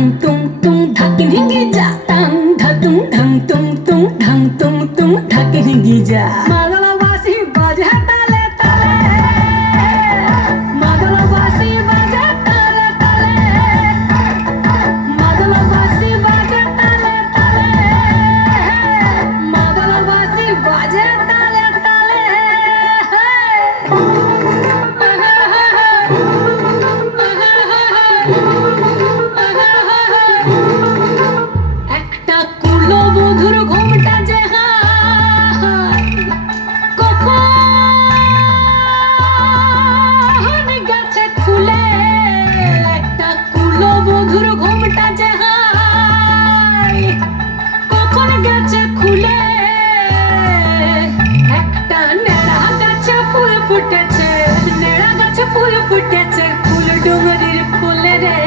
ধাং তুং তুং ধাকিন হিঙ্গি যা তাং ধাতুং ধাং তুং তুং ধাং তুং তুং ধাকিন হিঙ্গি যা মাদলা বাঁশি বাজে তালে তালে মাদলা বাঁশি বাজে তালে তালে মাদলা বাঁশি বাজে তালে তালে মাদলা বাঁশি বাজে তালে তালে একটা কুলো বধুর ঘুমটা যে হায় কখন গেছে খুলে একটা কুলো বধুর ঘুমটা যে হায় কখন গেছে খুলে একটা নেড়া গাছে ফুল ফুটেছে নেড়া গাছে ফুল ফুটেছে ফুল ডুঙরির কোলে রে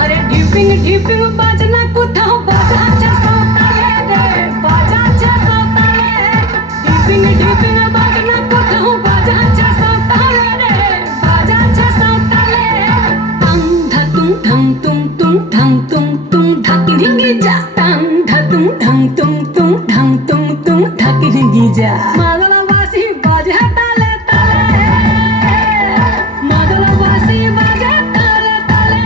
আরে ঢিপিং ঢিপিং বাজনা কোথাও বাজাচ্ছে সতালে রে বাজাচ্ছে সতালে ঢিপিং ঢিপিং বাজনা কোথাও বাজাচ্ছে সতালে রে বাজাচ্ছে সতালে টাং ধাতুং ধাং তুং তুং ধাং তুং তুং ধাকিন হিঙ্গি যা টাং ধাতুং ধাং তুং তুং ধাং তুং তুং ধাকিন হিঙ্গি যা মাদলা বাঁশি বাজে তালে তালে মাদলা বাঁশি বাজে তালে তালে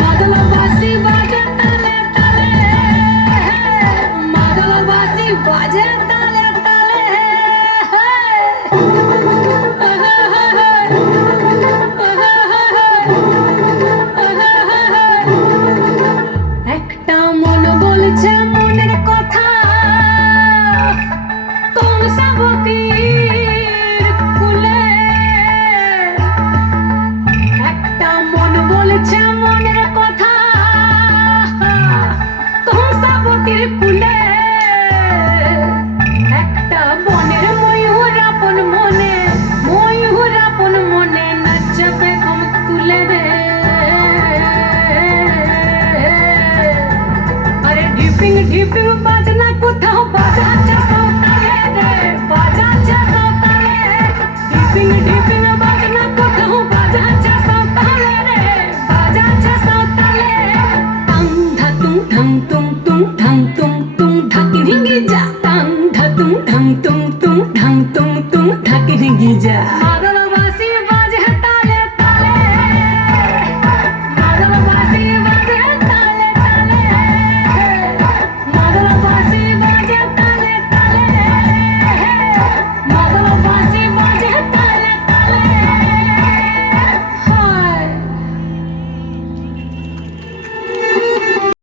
মাদলা বাঁশি বাজে তালে তালে মাদলা বাঁশি বাজে তালে তালে একটা মন বলছে মনের কথা কংসাবতীর কুলে একটা মন বলছে মনের কথা কংসাবতীর কুলে একটা বনের ময়ূর আপন মনে নাচবে ঘুম তুলে রে আরে ঢিপিং ঢিপিং বাজনা কোথাও বাজাচ্ছে সতালে রে বাজাচ্ছে সতালে ঢিপিং ঢিপিং বাজনা কোথাও বাজাচ্ছে সতালে রে বাজাচ্ছে সতালে টাং ধাতুং ধাং তুং তুং ধাং তুং তুং ধাকিন হিঙ্গি যা